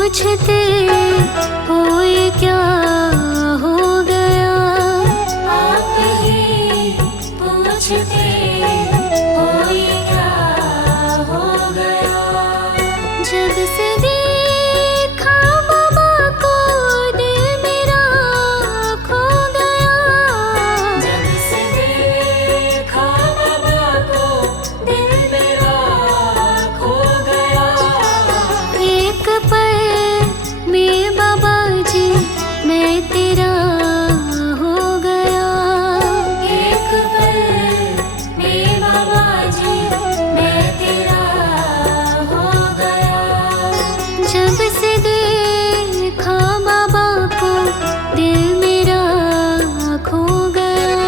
पूछते हो ये क्या हो गया। आप ही पूछते हो ये क्या हो गया। जब से देखा बाबा को दिल मेरा खो गया। जब से देखा बाबा को दिल मेरा खो गया। एक पल में बाबा जी मैं तेरा हो गया। एक पल में बाबा जी मैं तेरा हो गया। जब से देखा बाबा को दिल मेरा खो गया।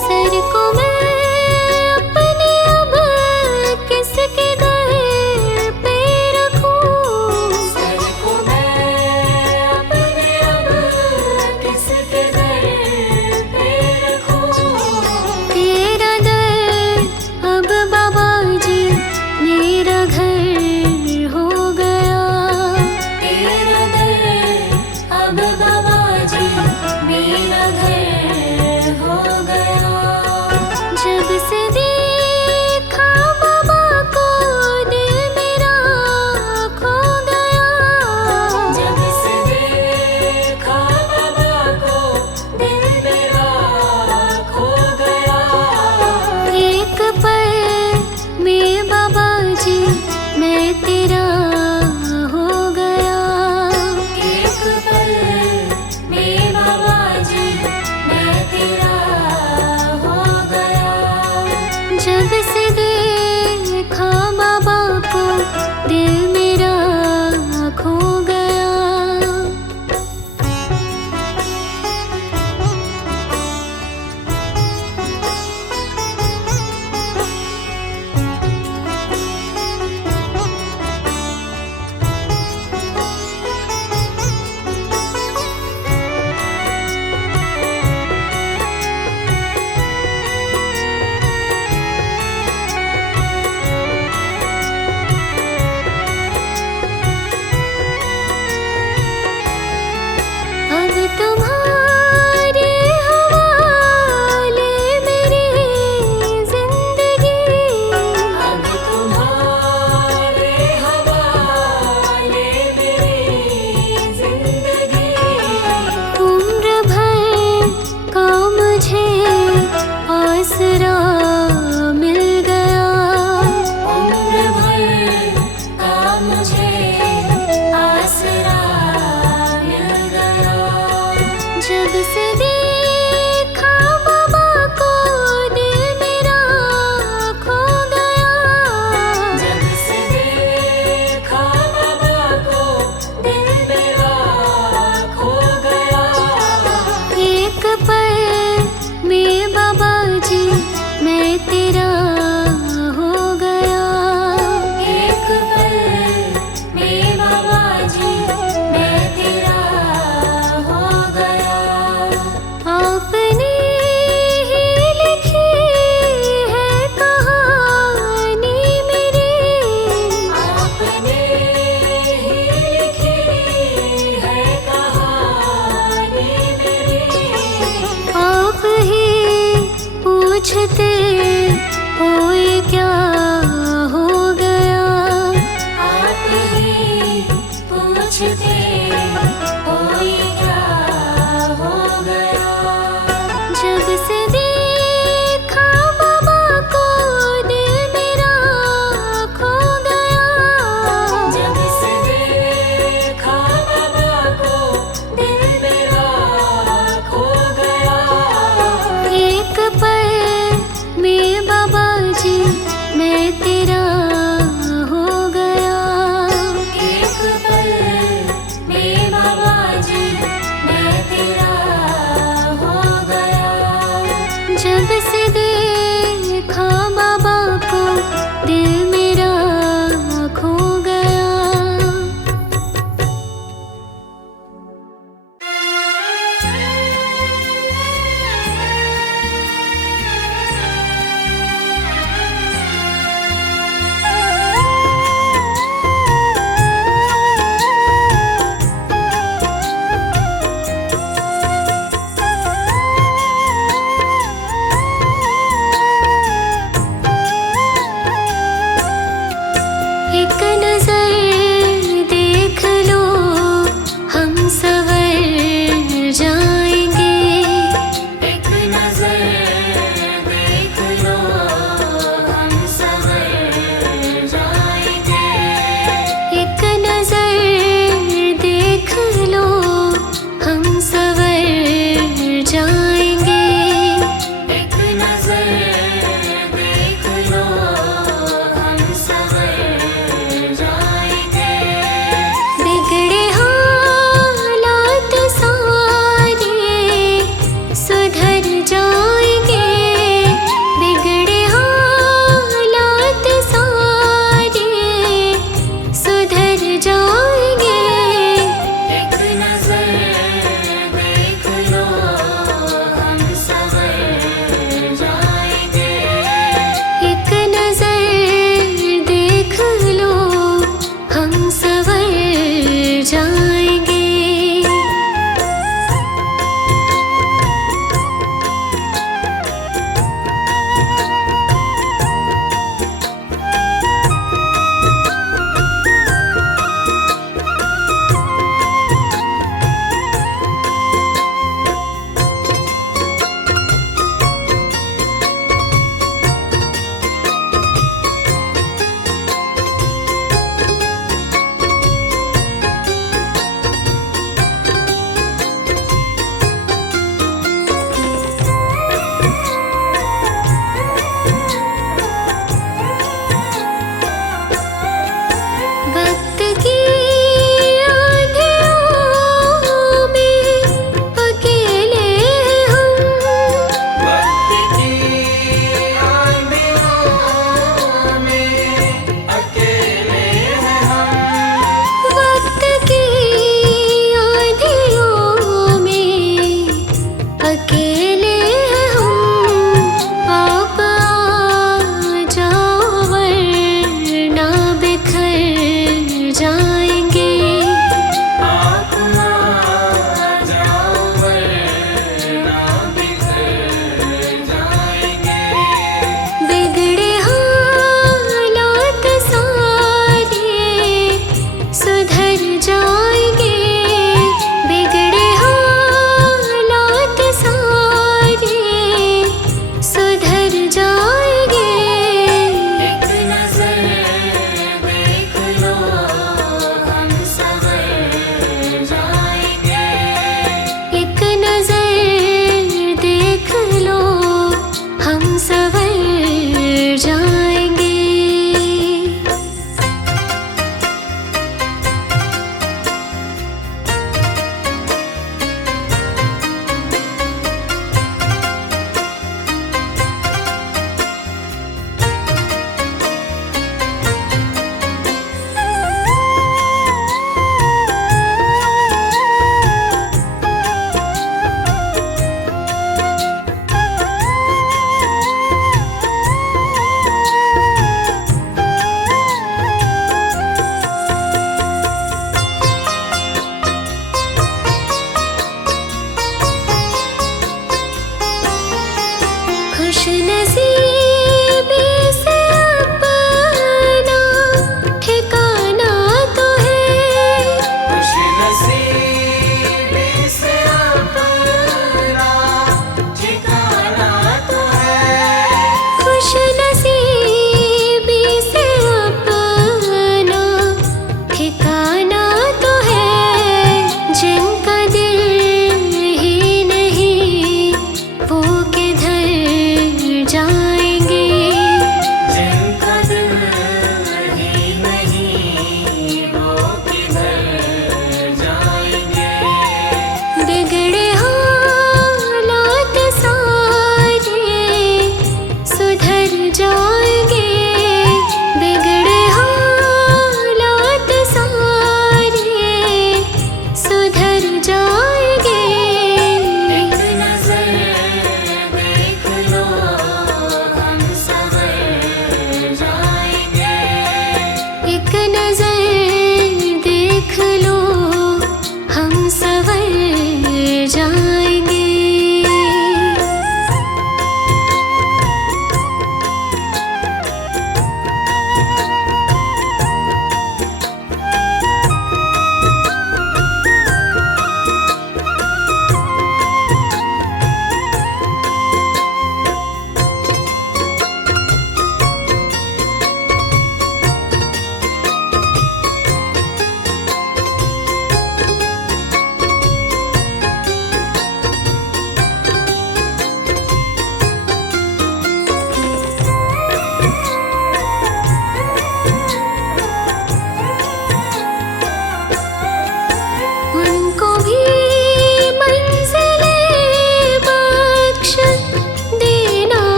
सर को मैं अपने अब किसके दर पे रखूं। सर को मैं अपने अब किसके दर पे रखूं। तेरा दर अब बाबा जी मेरा घर हो गया। तेरा दर अब बाबा जी मेरा घर हो गया। जब से देखा बाबा को दिल मेरा खो गया। जब से देखा बाबा को दिल मेरा खो गया। एक पल में बाबा जी मैं तेरा हो गया। एक पल में बाबा जी मैं तेरा हो गया। जब से देखा बाबा को दिल मेरा खो गया।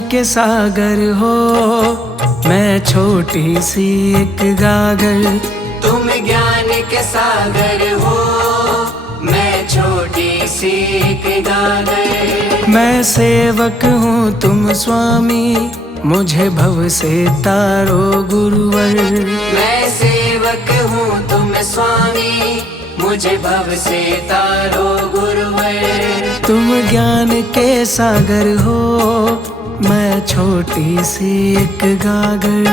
के सागर हो, मैं छोटी सी एक गागर। तुम ज्ञान के सागर हो, मैं छोटी सी एक गागर। मैं सेवक हूँ तुम स्वामी, मुझे भव से तारो गुरुवर। मैं सेवक हूँ तुम स्वामी, मुझे भव से तारो गुरुवर। तुम ज्ञान के सागर हो, मैं छोटी सी एक गागर।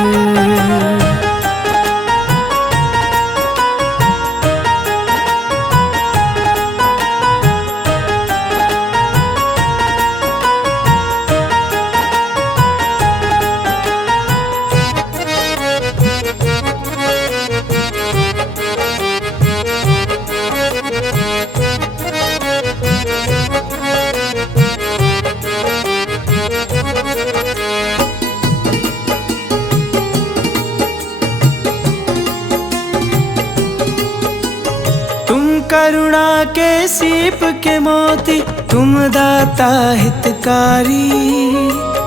करुणा के सीप के मोती, तुम दाता हितकारी।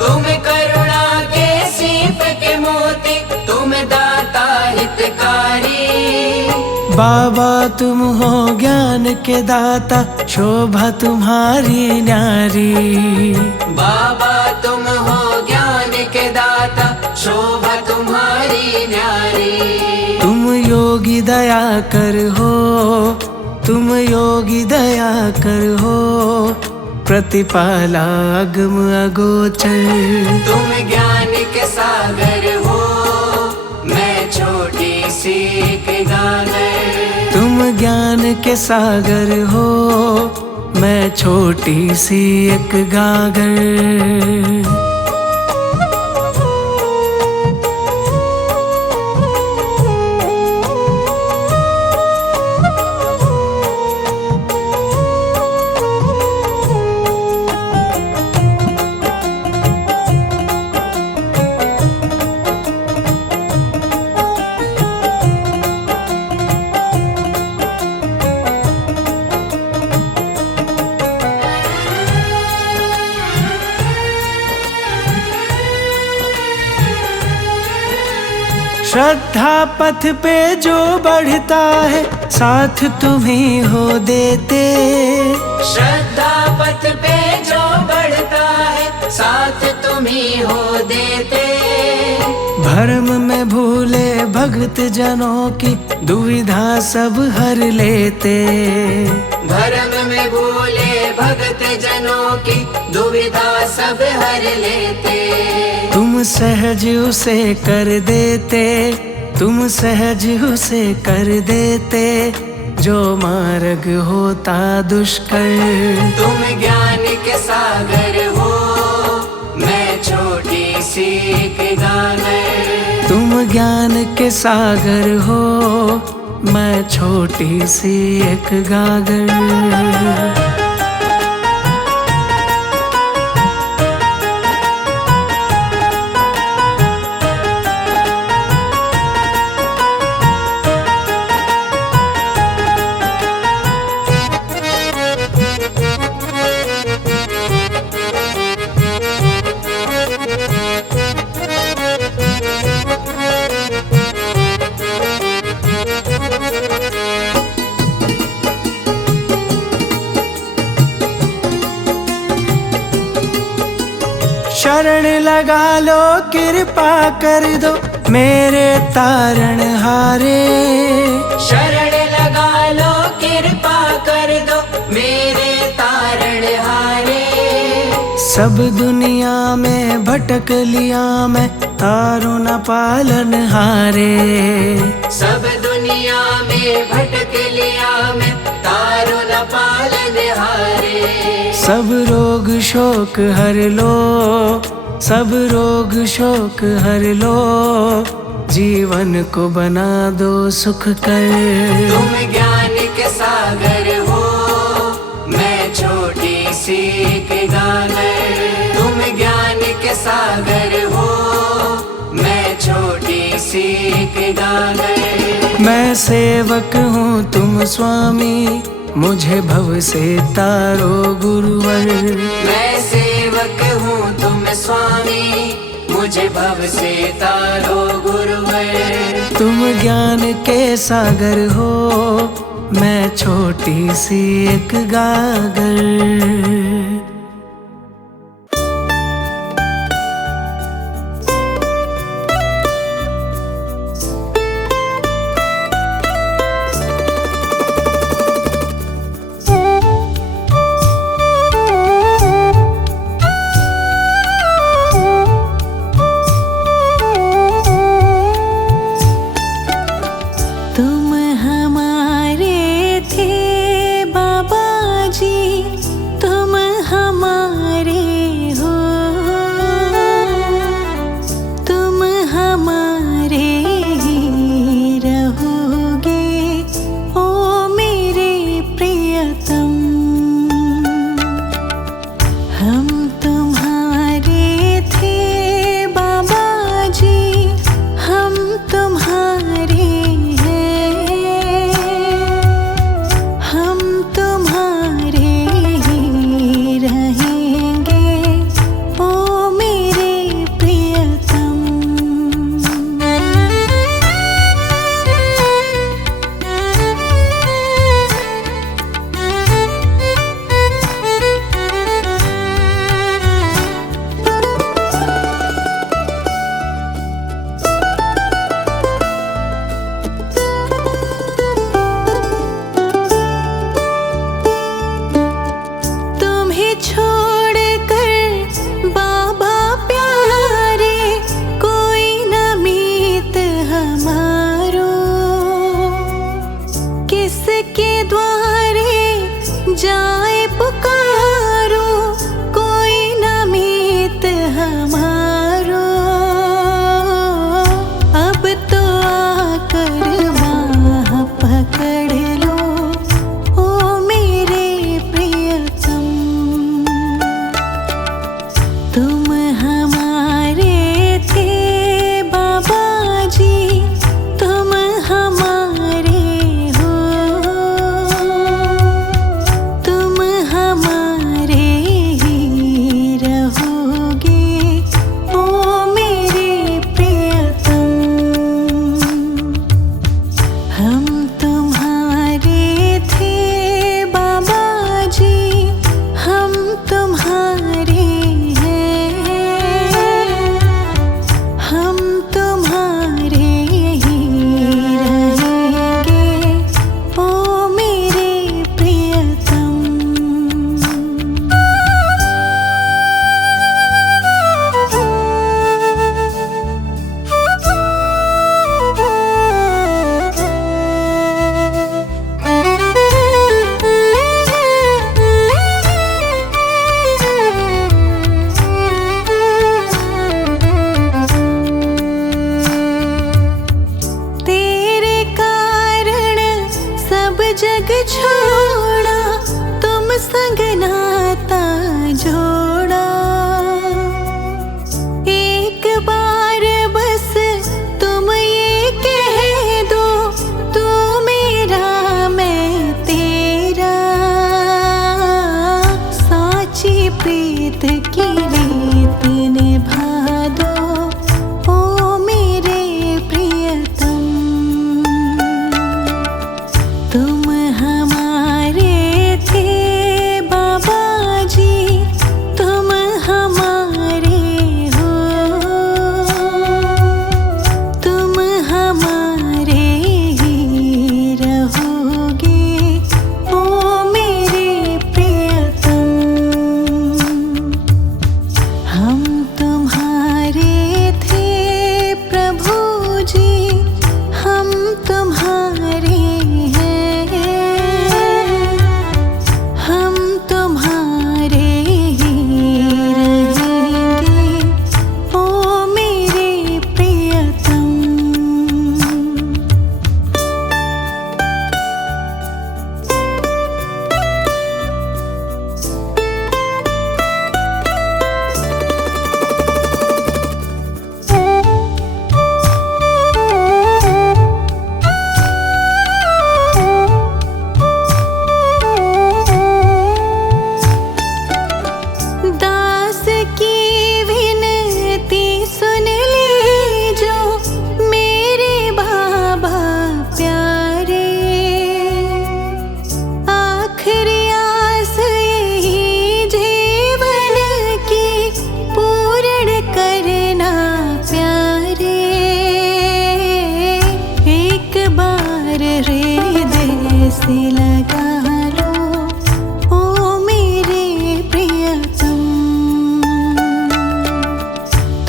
तुम करुणा के सीप के मोती, तुम दाता हितकारी। बाबा तुम हो ज्ञान के दाता, शोभा तुम्हारी न्यारी। बाबा तुम हो ज्ञान के दाता, शोभा तुम्हारी न्यारी। तुम योगी दया कर हो, तुम योगी दया कर हो, प्रतिपाला अगम अगोचर। तुम ज्ञान के सागर हो, मैं छोटी सी एक गागर। तुम ज्ञान के सागर हो, मैं छोटी सी एक गागर। श्रद्धा पथ पे जो बढ़ता है, साथ तुम ही हो देते। श्रद्धा पथ पे जो बढ़ता है, साथ तुम ही हो देते। भरम में भूले भक्त जनों की, दुविधा सब हर लेते। भरम में भूले भक्त जनों की, दुविधा सब हर लेते। तुम सहज उसे कर देते, तुम सहज उसे कर देते, जो मार्ग होता दुष्कर। तुम ज्ञान के सागर हो, मैं छोटी सी एक गागर। तुम ज्ञान के सागर हो, मैं छोटी सी एक गागर। शरण लगा लो कृपा कर दो, मेरे तारण हारे। शरण लगा लो कृपा कर दो, मेरे तारण हारे। सब दुनिया में भटक लिया मैं, तारो न पालन हारे। सब दुनिया में भटक लिया मैं, तारो न पालन हारे। सब रोग शोक हर लो, सब रोग शोक हर लो, जीवन को बना दो सुख कर। तुम ज्ञान के सागर हो, मैं छोटी सी एक गागर। तुम ज्ञान के सागर हो, मैं छोटी सी एक गागर। मैं सेवक हूँ तुम स्वामी, मुझे भव से तारो गुरुवर। मैं सेवक हूँ तुम स्वामी, मुझे भव से तारो गुरुवर। तुम ज्ञान के सागर हो, मैं छोटी सी एक गागर। तुम हमारे थे बाबा जी, तुम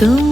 तुम